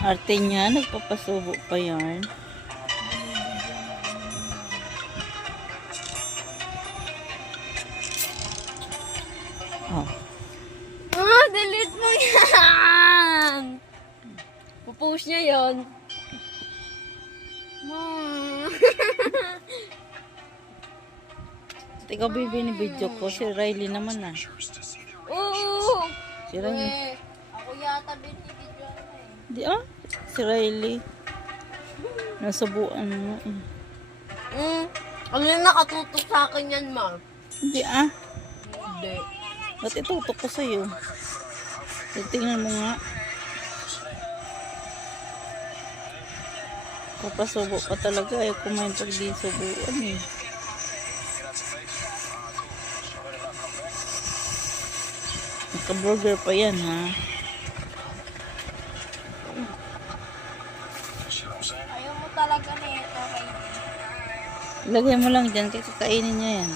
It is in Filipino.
Arte niya, nagpapasubo pa yan. Oh. Delete mo yan! Pupost niya yun. Ikaw binibidyo ko, si Riley naman ah. Oo! Si Riley. Ako yata binibidyo na eh. Di ah, si Riley. Nasubuan mo eh. Ano yung nakatutok sa akin yan, ma? Hindi ah. Hindi. Ba't itutok ko sa'yo? Tingnan mo nga. Papasubo pa talaga. Ayaw kumain pag di subuan eh. Naka-burger pa yan ha. Ayaw mo talaga nito, Riley. Ilagay mo lang dyan. Kakainin niya yan.